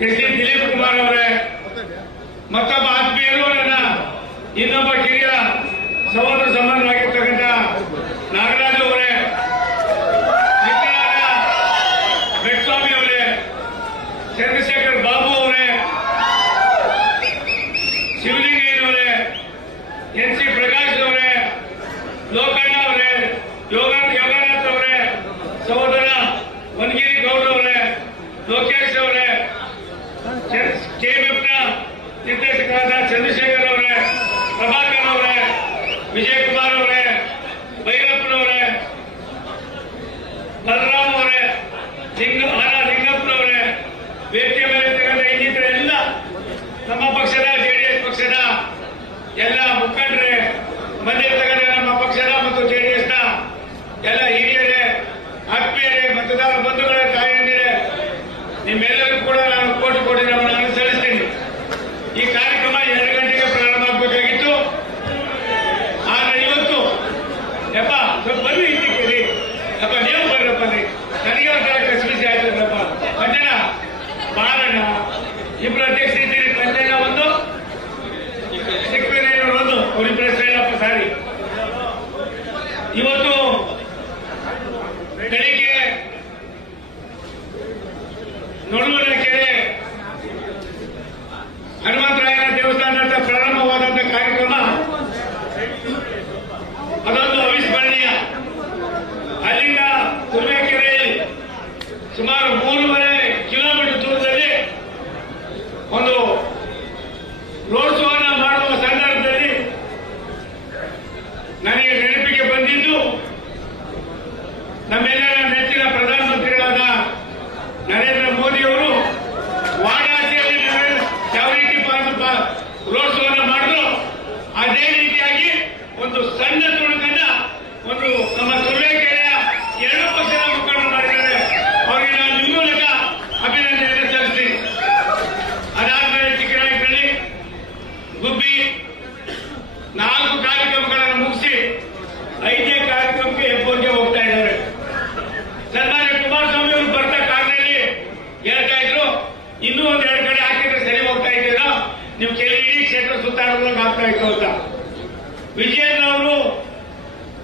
S D Dilip Kumar ಅವರೇ ಮತ್ತೊಬ್ಬ ಆತ್ಮೀಯರು ನನ್ನ ಇನ್ನೊಬ್ಬ ಕಿರಿಯ ಸಹೋದರ ಸಂಬಂಧರಾಗಿರ್ತಕ್ಕಂಥ ನೋಡುವನ ಕೆರೆ. ಹನುಮಂತರಾಯನ ದೇವಸ್ಥಾನದ ಪ್ರಾರಂಭವಾದಂತಹ ಕಾರ್ಯಕ್ರಮ. ಅದೊಂದು ಅವಿಸ್ಮರಣೀಯ. ಅಲ್ಲಿಂದ ತುರುವೇಕೆರೆಯಲ್ಲಿ ಸುಮಾರು ಮೂರುವರೆ ಕಿಲೋಮೀಟರ್ ದೂರದಲ್ಲಿ ಒಂದು ರೋಡ್ ಶೋನ ಮಾಡುವ ಸಂದರ್ಭದಲ್ಲಿ ನನಗೆ ನೆನಪಿಗೆ ಬಂದಿದ್ದು, ನಮ್ಮೆಲ್ಲರ ನೆಚ್ಚಿನ ಪ್ರಧಾನಮಂತ್ರಿಗಳಾದ ನರೇಂದ್ರ ಮೋದಿಯವರು ವಾರಣಾಸಿಯಲ್ಲಿ ನರೇಂದ್ರ- ಯಾವ ರೀತಿ ರೋಡ್ ಶೋನ ಮಾಡಿದ್ರು ಅದೇ ರೀತಿಯಾಗಿ ಒಂದು ಸಣ್ಣ ತುಣುಕನ್ನ ಒಂದು ನಮ್ಮ ತುರುವೇಕೆರೆಯ ಎರಡು ಪಕ್ಷದ ಮುಖಂಡರು ಮಾಡಿದ್ದಾರೆ ಅವರಿಗೆ ನಾನು ನಿಮ್ಮ ಮೂಲಕ ಅಭಿನಂದನೆ ಸಲ್ಲಿಸ್ತೀನಿ ಅದಾದ್ಮೇಲೆ ಚಿಕ್ಕನಾಯಕನಲ್ಲಿ ಗುಬ್ಬಿ ನಾಲ್ಕು ಕಾರ್ಯಕ್ರಮಗಳನ್ನು ಮುಗಿಸಿ ಐದನೇ ಕಾರ್ಯಕ್ರಮಕ್ಕೆ ಹೆಬ್ಬೂರ್ಗೆ ಹೋಗ್ತಾ ಇದ್ದಾರೆ ಸನ್ಮಾನ್ಯ ಕುಮಾರಸ್ವಾಮಿ ಅವರು ಬರ್ತಾ ಕಾರ್ನಲ್ಲಿ ಹೇಳ್ತಾ ಇದ್ರು ಇನ್ನೂ ಒಂದ್ ಎರಡು ಕಡೆ ಹಾಕಿದ್ರೆ ಸರಿ ಹೋಗ್ತಾ ಇದ್ದೀರಾ ನೀವು ಕೆಲವು ಇಡೀ ಕ್ಷೇತ್ರ ಸುತ್ತಾಡೋದಾಗ ಆಗ್ತಾ ಇತ್ತು ಅಂತ ವಿಜಯನ್ ಅವರು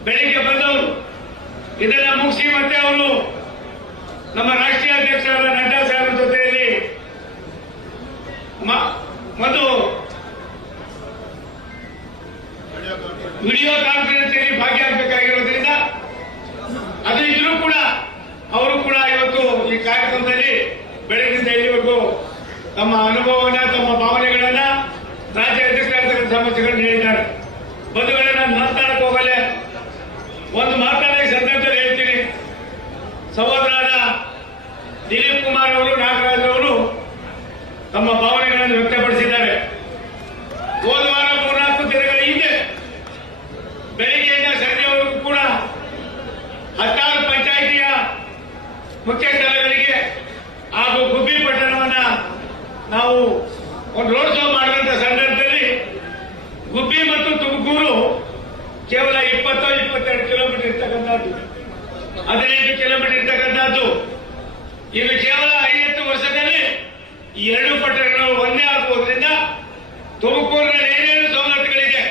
ಬೆಳಿಗ್ಗೆ ಬಂದವರು ಇದನ್ನ ಮುಗಿಸಿ ಮತ್ತೆ ಅವರು ನಮ್ಮ ರಾಷ್ಟ್ರೀಯ ಅಧ್ಯಕ್ಷರಾದ ನಡ್ಡಾ ಸಾಹೇಬರ ಜೊತೆಯಲ್ಲಿ ಮ- ಒಂದು ವಿಡಿಯೋ ಕಾನ್ಫರೆನ್ಸ್ ಅಲ್ಲಿ ಭಾಗಿಯಾಗಬೇಕಾಗಿರೋದ್ರಿಂದ ಅದು ಇದ್ರೂ ಕೂಡ ಅವರು ಕೂಡ ಇವತ್ತು ಈ ಕಾರ್ಯಕ್ರಮದಲ್ಲಿ ಬೆಳಗಿನಿಂದ ಇಲ್ಲಿವರೆಗೂ ತಮ್ಮ ಅನುಭವವನ್ನ, ತಮ್ಮ ಭಾವನೆಗಳನ್ನ ರಾಜ್ಯ ಅಧ್ಯಕ್ಷರಾಗಿರ್ತಕ್ಕಂಥ ಸಮಸ್ಯೆಗಳನ್ನ ಹೇಳಿದ್ದಾರೆ ಬಂಧುಗಳೇ, ನಾನು ಹೋಗಲ್ಲ. ಒಂದು ಮಾತಾಡಿ ಸಂದರ್ಭದಲ್ಲಿ ಹೇಳ್ತೀನಿ. ಸಹೋದರಾದ ದಿಲೀಪ್ ಕುಮಾರ್ ಅವರು, ನಾಗರಾಜ್ ಅವರು ತಮ್ಮ ಭಾವನೆಗಳನ್ನು ವ್ಯಕ್ತಪಡಿಸಿದ್ದಾರೆ. ಹೋದ ವಾರ ಮೂರ್ನಾಲ್ಕು ದಿನಗಳ ಹಿಂದೆ ಬೆಳಗ್ಗೆಯಿಂದ ಸಂಜೆವರೆಗೂ ಕೂಡ ಹತ್ತಾರು ಪಂಚಾಯಿತಿಯ ಮುಖ್ಯ ಸ್ಥಳಗಳಿಗೆ ಹಾಗೂ ಗುಬ್ಬಿ ಪಟ್ಟಣವನ್ನ ನಾವು ಒಂದು ರೋಡ್ ಶೋ ಮಾಡಿದಂತ ಸಂದರ್ಭದಲ್ಲಿ ಗುಬ್ಬಿ ಮತ್ತು ತುಮಕೂರು ಕೇವಲ ಇಪ್ಪತ್ತೋ ಇಪ್ಪತ್ತೆರಡು ಕಿಲೋಮೀಟರ್ ಇರ್ತಕ್ಕಂಥದ್ದು. ಹದಿನೈದು ಕಿಲೋಮೀಟರ್ ಇರ್ತಕ್ಕಂಥದ್ದು. ಇಲ್ಲಿ ಕೇವಲ ಐವತ್ತು ವರ್ಷದಲ್ಲಿ ಈ ಎರಡು ಪಟ್ಟಣಗಳು ಒಂದೇ ಆಗುವುದರಿಂದ ತುಮಕೂರಿನಲ್ಲಿ ಏನೇನು ಸವಲತ್ತುಗಳಿದೆ,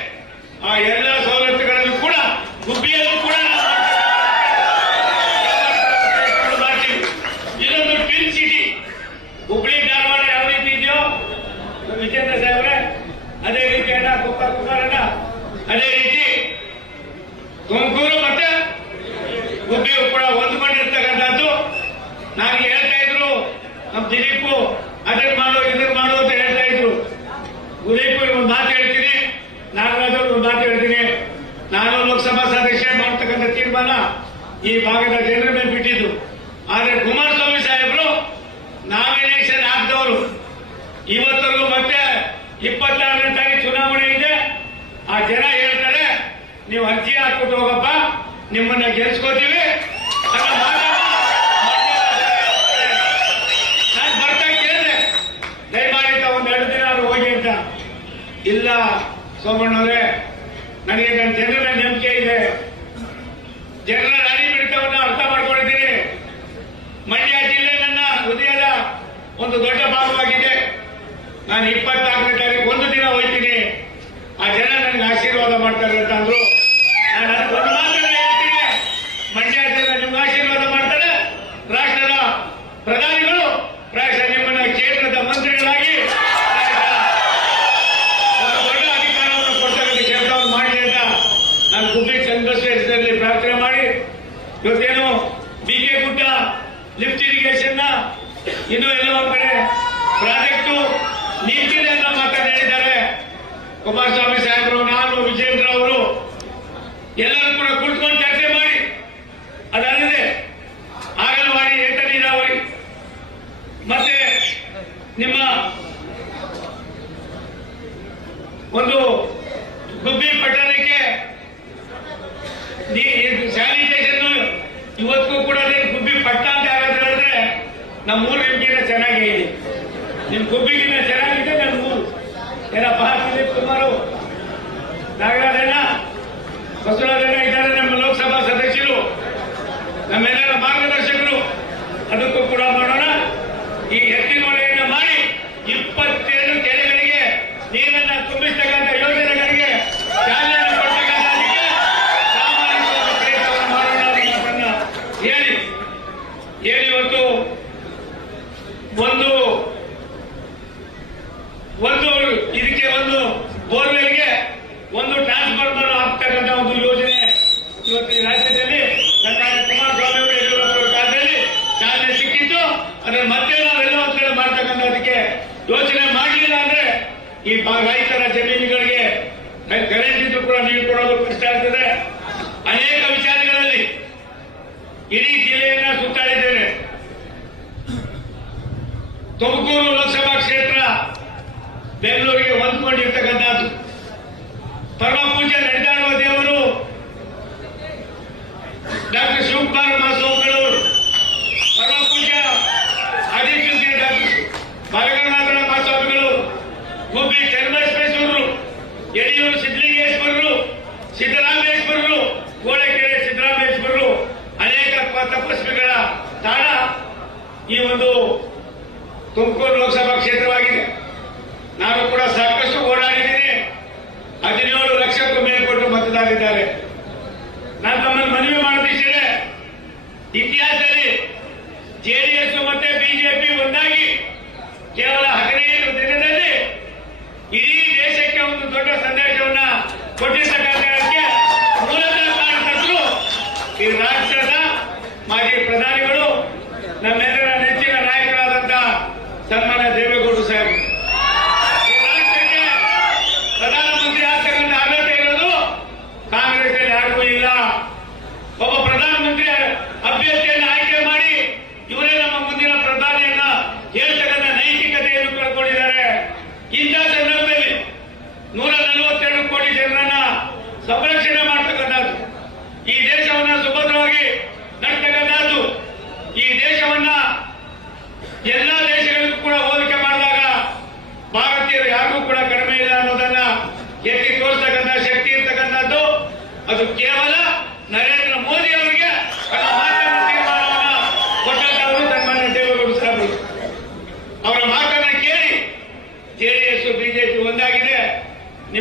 ಆ ಎಲ್ಲ ಸವಲತ್ತುಗಳನ್ನು ಕೂಡ ಗುಬ್ಬಿಯಲ್ಲೂ ಕೂಡ ನಾವು ಮಾಡ್ತೀವಿ ಇದೊಂದು ಟ್ವಿನ್ ಸಿಟಿ ಹುಬ್ಳಿ ಧಾರವಾಡ ಯಾವ ರೀತಿ ಇದೆಯೋ ವಿಜೇಂದ್ರ ಸಾಹೇಬ್ರೆ ಅದೇ ರೀತಿ ಅಣ್ಣ ಕುಪ್ಪ ಕುಮಾರಣ್ಣ ಅದೇ ರೀತಿ ತುಮಕೂರು ಮತ್ತೆ ಗುಬ್ಬಿಯು ಕೂಡ ಹೊಂದ್ಕೊಂಡಿರ್ತಕ್ಕಂಥದ್ದು ನನಗೆ ಹೇಳ್ತಾ ಇದ್ರು ನಮ್ಮ ದಿಲೀಪು ಅದನ್ನ ಮಾಡೋ ಇದನ್ನ ಮಾಡೋ ಅಂತ ಹೇಳ್ತಾ ಇದ್ರು ದಿಲೀಪ್ ಒಂದು ಮಾತು ಹೇಳ್ತೀನಿ ನಾಗರಾಜ್ ಅವ್ರಿಗೆ ಒಂದು ಮಾತು ಹೇಳ್ತೀನಿ ನಾನು ಲೋಕಸಭಾ ಸದಸ್ಯ ಮಾಡ್ತಕ್ಕಂಥ ತೀರ್ಮಾನ ಈ ಭಾಗದ ಜನರ ಮೇಲೆ ಬಿಟ್ಟಿದ್ದು ಆದ್ರೆ ಕುಮಾರಸ್ವಾಮಿ ಸಾಹೇಬರು ನಾಮಿನೇಷನ್ ಆಗ್ದವರು ಇವತ್ತರೆಗೂ ಮತ್ತೆ ಇಪ್ಪತ್ತಾರನೇ ತಾರೀಕು ಚುನಾವಣೆ ಇದೆ. ಆ ಜನ ಹೇಳ್ತಾರೆ, ನೀವು ಅರ್ಜಿ ಹಾಕ್ಬಿಟ್ಟು ಹೋಗಪ್ಪ, ನಿಮ್ಮನ್ನ ಗೆಲ್ಸ್ಕೋತೀವಿ. ಬರ್ತಾ ಒಂದು ಎರಡು ದಿನ ಹೋಗಿ ಅಂತ. ಇಲ್ಲ, ಸೋಮಣ್ಣವ್ರೆ, ನನಗೆ ನನ್ನ ಜನರ ನಂಬಿಕೆ ಇದೆ. ಜನರ ಒಂದು ದೊಡ್ಡ ಭಾಗವಾಗಿದೆ ನಾನು ಇಪ್ಪತ್ತಾರನೇ ತಾರೀಕು ಒಂದು ದಿನ ಹೋಯ್ತೀನಿ ಆ ಜನ ನನಗೆ ಆಶೀರ್ವಾದ ಮಾಡ್ತಾರೆ ಅಂತಂದ್ರು ಗುಬ್ಬಿ ಪಟ್ಟಣಕ್ಕೆ. ಸ್ಯಾನಿಟೇಷನ್ ಇವತ್ತಿಗೂ ಕೂಡ ಗುಬ್ಬಿ ಪಟ್ಟ ಅಂತ ಯಾರಾದ್ರೂ ಹೇಳಿದ್ರೆ ನಮ್ಮ ಊರು ನಿಮ್ಗಿಂತ ಚೆನ್ನಾಗೇ ಇದೆ. ನಿಮ್ ಗುಬ್ಬಿಗಿಂತ ಚೆನ್ನಾಗಿದೆ ನಮ್ಮ ಊರು. ಏನಪ್ಪ ದಿಲೀಪ್ ಕುಮಾರು? ನಾಗರಾಜಣ್ಣ, ಬಸವರಾಜಣ್ಣ ಇದ್ದಾರೆ ನಮ್ಮ ಲೋಕಸಭಾ ಸದಸ್ಯರು. ನಮ್ಮೆಲ್ಲರ ಮಾರ್ಗದರ್ಶಕರು. ಅದಕ್ಕೂ ಕೂಡ ಈ ರೈತರ ಜಮೀನುಗಳಿಗೆ ಕರೆಂಟ್ ಕೂಡ ನೀರು ಕೊಡೋದು ಕಷ್ಟ ಆಗ್ತದೆ. ಅನೇಕ ವಿಚಾರಗಳಲ್ಲಿ ಇಡೀ ಜಿಲ್ಲೆಯನ್ನ ಸುತ್ತಾಡಿದ್ದೇನೆ. ತುಮಕೂರು ಲೋಕಸಭಾ ಕ್ಷೇತ್ರ ಬೆಂಗಳೂರಿಗೆ ಹೊಂದ್ಕೊಂಡಿರ್ತಕ್ಕಂಥದ್ದು. ಪರಮ ಪೂಜೆ ನಡೆದಾಡುವ ದೇವರು ಡಾಕ್ಟರ್ ಶಿವಕುಮಾರ್ ಮಾಸ್ವಾಮಿಗಳವರು ತುಮಕೂರು ಲೋಕಸಭಾ ಕ್ಷೇತ್ರವಾಗಿದೆ. ನಾನು ಕೂಡ ಸಾಕಷ್ಟು ಓಡಾಡಿದ್ದೀನಿ. ಹದಿನೇಳು ಲಕ್ಷಕ್ಕೂ ಮೇಲ್ಪಟ್ಟು ಮತದಾರರಿದ್ದಾರೆ ನಾನು ತಮ್ಮನ್ನು ಮನವಿ ಮಾಡುತ್ತಿದ್ದೇನೆ ಇತಿಹಾಸದಲ್ಲಿ ಜೆಡಿಎಸ್ ಮತ್ತೆ ಬಿಜೆಪಿ ಒಂದಾಗಿ ಕೇವಲ ಹದಿನೈದು ದಿನದಲ್ಲಿ ಇಡೀ ದೇಶಕ್ಕೆ ಒಂದು ದೊಡ್ಡ ಸಂದೇಶವನ್ನ ಕೊಟ್ಟಿರ್ತಕ್ಕಂಥಕ್ಕೆ ಮೂಲತಃ ಕಾರಣಕರ್ತರು ಈ ರಾಷ್ಟ್ರದ ಮಾಜಿ ಪ್ರಧಾನಿಗಳು ನಮ್ಮೆಲ್ಲರ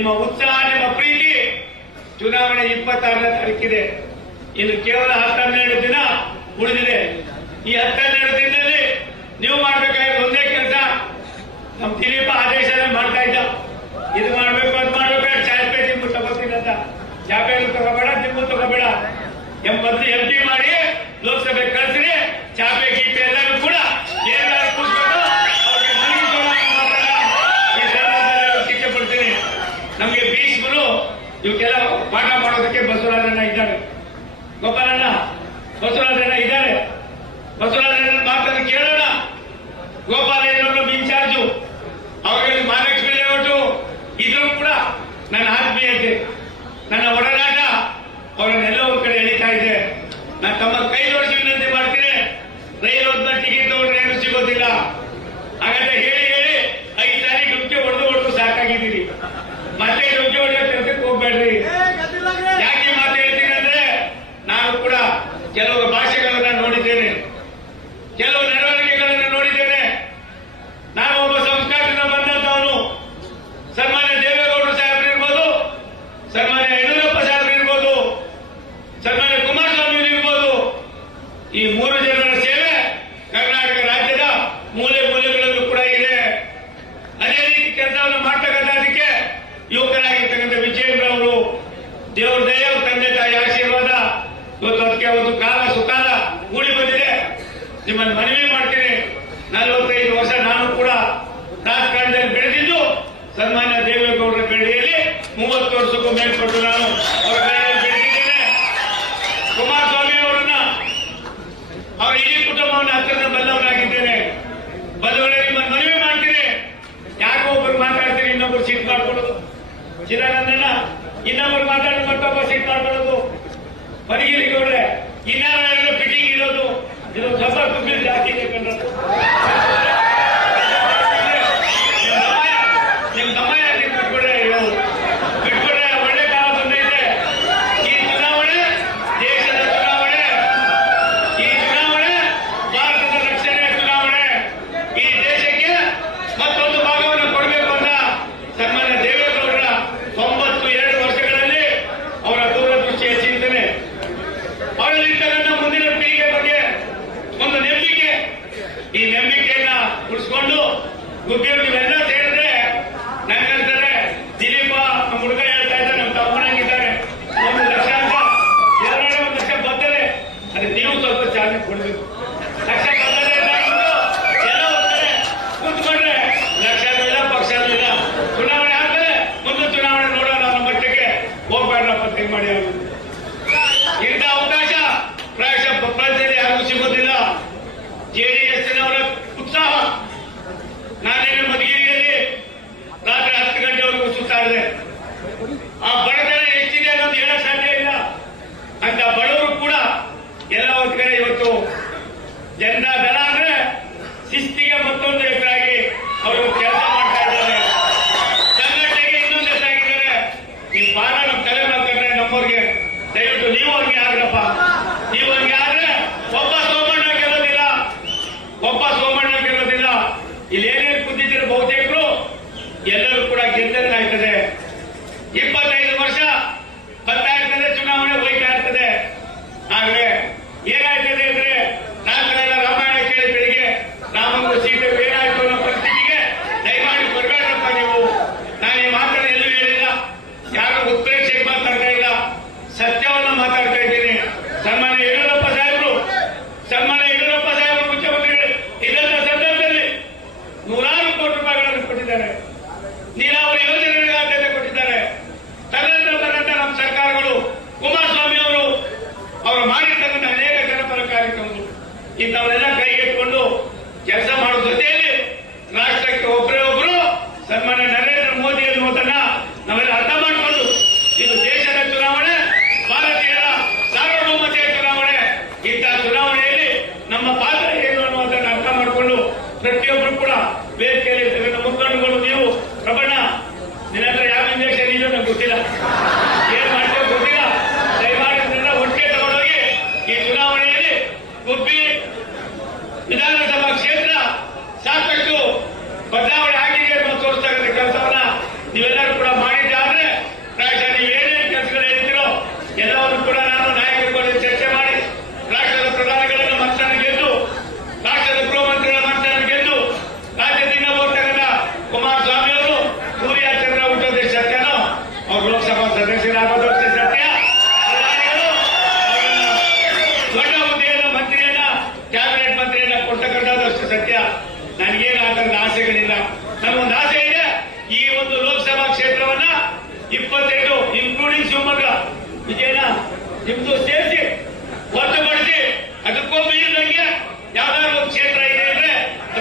ನಿಮ್ಮ ಉತ್ಸಾಹ, ನಿಮ್ಮ ಪ್ರೀತಿ ಚುನಾವಣೆ ಇಪ್ಪತ್ತಾರನೇ ತಾರೀಕಿದೆ. ಇನ್ನು ಕೇವಲ ಹತ್ತನ್ನೆರಡು ದಿನ ಉಳಿದಿದೆ. ಈ ಹತ್ತನ್ನೆರಡು ದಿನದಲ್ಲಿ ನೀವು ಮಾಡಬೇಕಾಗಿರೋ ಒಂದೇ ಕೆಲಸ. ನಮ್ಮ ದಿಲೀಪ ಆದೇಶ ಮಾಡ್ತಾ ಇದ್ದ. ಇದು ಮಾಡಬೇಕು, ಅದು ಮಾಡಬೇಕು ಚಾಪೆ ನಿಮ್ಮ ತಗೋತೀನಿ ಅಂತ. ಚಾಪೆ ತಗೋಬೇಡ ನಿಮ್ಮ ತಗೋಬೇಡ. ಎಂಬತ್ತು ಎಂಪಿ ಮಾಡಿ ಲೋಕಸಭೆ ಕಳಿಸ್ರಿ ಚಾಪೆ ಗೀಪೆ ಎಲ್ಲರೂ ಕೂಡ ಏನಾದ್ರು ಕೂತ್ಕೊಂಡು ಅವ್ರಿಗೆ ಮಲಗಿಸೋಣ ಅನ್ನೋ ಮಾತನ್ನ ಈ ಸಂದರ್ಭದಲ್ಲಿ ಶಿಕ್ಷೆ ಪಡ್ತೀನಿ ನಮಗೆ ಭೀಷ್ಮರು ಇವಕ್ಕೆಲ್ಲ ಪಾಠ ಮಾಡೋದಕ್ಕೆ ಬಸವರಾಜಣ್ಣ ಇದ್ದಾರೆ ಗೋಪಾಲಣ್ಣ ಬಸವರಾಜಣ್ಣ ಇದ್ದಾರೆ. ಬಸವರಾಜಣ್ಣ ಮಾತನ್ನು ಕೇಳೋಣ. ಗೋಪಾಲಯ್ಯನವರು ಇನ್ಚಾರ್ಜು. ಅವರಿಗೆ ಮಹಾಲಕ್ಷ್ಮಿ ಲೇಔಟು ಇದ್ರೂ ಕೂಡ ನನ್ನ ಆತ್ಮೀಯತೆ. ನನ್ನ ಒಡನಾಟ ಅವರನ್ನೆಲ್ಲ ಒಂದು ಕಡೆ ಎಳಿತಾ ಇದೆ ನಾನು ತಮ್ಮ ಕೈ ಜೋಡಿಸಿ ವಿನಂತಿ ಮಾಡ್ತೀನಿ. ರೈಲು ಒಂದ ಟಿಕೆಟ್ ತಗೊಂಡ್ರೆ ಏನು ಸಿಗೋದಿಲ್ಲ. ಬದಲಾವಣೆ ಮನವಿ ಮಾಡ್ತೀರಿ ಯಾಕೋ ಒಬ್ಬರು ಮಾತಾಡ್ತೀರಿ, ಇನ್ನೊಬ್ರು ಸಿಟ್ ಮಾಡ್ಕೊಳ್ಳೋದು? ಚಿದಾನಂದಣ್ಣ ಇನ್ನೊಬ್ರು ಮಾತಾಡಿ ಮತ್ತೊಬ್ಬ ಸೀಟ್ ಮಾಡ್ಕೊಳ್ಳೋದು? ಮರಿಗಿಲಿ ಗೌಡ್ರೆ ಇನ್ನಾರು ಫಿಟ್ಟಿಂಗ್ ಇರೋದು? ಇದು ಸ್ವಲ್ಪ ತುಂಬಿ ಜಾಸ್ತಿ ಬೇಕಂದ್ರೆ ಇಪ್ಪತ್ತೈದು ವರ್ಷ ಬರ್ತಾ ಇರ್ತದೆ ಚುನಾವಣೆ ಹೋಗ್ತಾ ಇರ್ತದೆ. ಆದ್ರೆ ಏನಾಗ್ತದೆ ಅಂದ್ರೆ ನಾಲ್ಕನೇ ರಾಮಾಯಣ ಕೇಳಿ ಬೆಳಿಗ್ಗೆ ರಾಮನ ಸೀಟು ಏನಾಯ್ತು ಅನ್ನೋ ಪರಿಸ್ಥಿತಿಗೆ ದಯಮಾಡಿ ಬರಬೇಕಪ್ಪ ನೀವು. ನಾನು ಈ ಮಾತನ್ನು ಎಲ್ಲೂ ಹೇಳಿಲ್ಲ. ಯಾರು ಉತ್ಪ್ರೇಕ್ಷೆಗೆ ಮಾತಾಡ್ತಾ ಇಲ್ಲ. ಸತ್ಯವನ್ನು ಮಾತಾಡ್ತಾ ಇದ್ದೀನಿ. ಸನ್ಮಾನ ಯಡಿಯೂರಪ್ಪ ಸಾಹೇಬರು ಸನ್ಮಾನ ಯಡಿಯೂರಪ್ಪ ಸಾಹೇಬರು ಮುಖ್ಯಮಂತ್ರಿಗಳು ಇದರ ಸಂದರ್ಭದಲ್ಲಿ ನೂರಾರು ಕೋಟಿ ರೂಪಾಯಿಗಳನ್ನು ಕೊಟ್ಟಿದ್ದಾರೆ.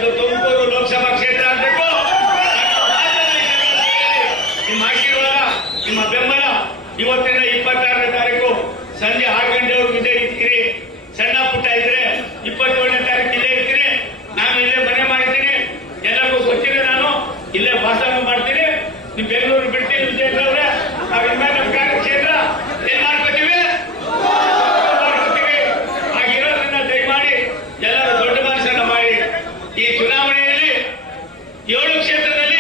Carlos ಈ ಚುನಾವಣೆಯಲ್ಲಿ ಏಳು ಕ್ಷೇತ್ರದಲ್ಲಿ